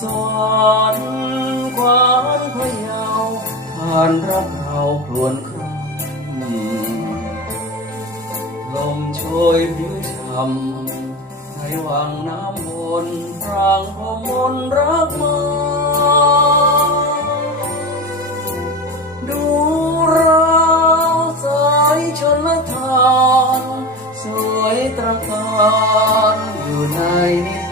สวรรค์ขวานพยาผ่านรักเราครวนครำลมโชยผิวช่ำในวังน้ำวนพรางพมนรักมาดูเราสายชนทาน สวยตระการอยู่ในนิ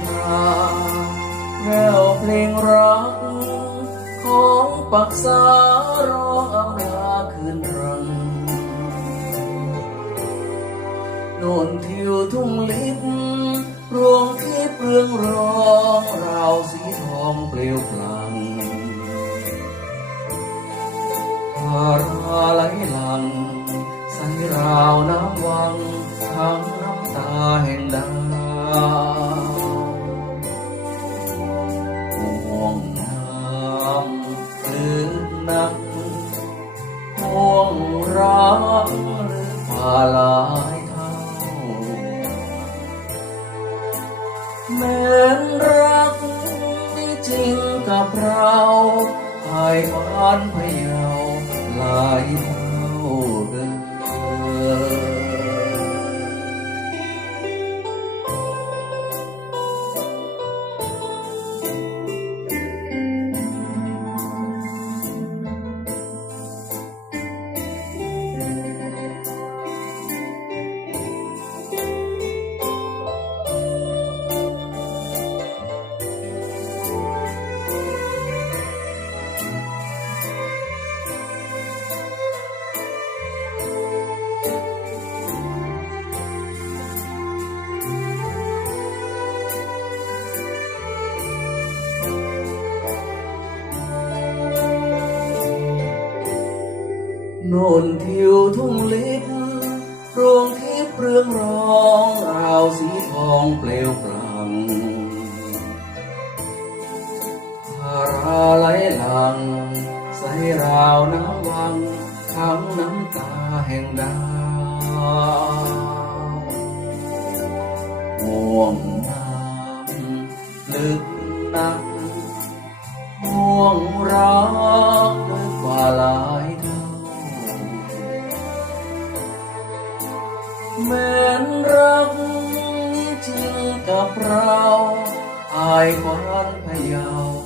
เพลงรัก ของปักษาร้องอำลาคืนรังโน่นทิวทุ่งลิบรวงที่เปลืองรองราวสีทองเปลวพลังพาราไหลหลังใส่ราวน้ำวังทั้งน้ำตาแห่งดาาหลายเท่าแม้นรักไม่จริงกับเราภายบ้านพยาหลาย โน่นทิวทุ่งลิบรวงที่เปลืองรองราวสีทองเปลวพลังพาราไหลหลัง ใสราวน้ำวังทั้งน้ำตาแห่งดาวห่วงน้ำลึกนัก รักจริงกับเราอายควันพยาว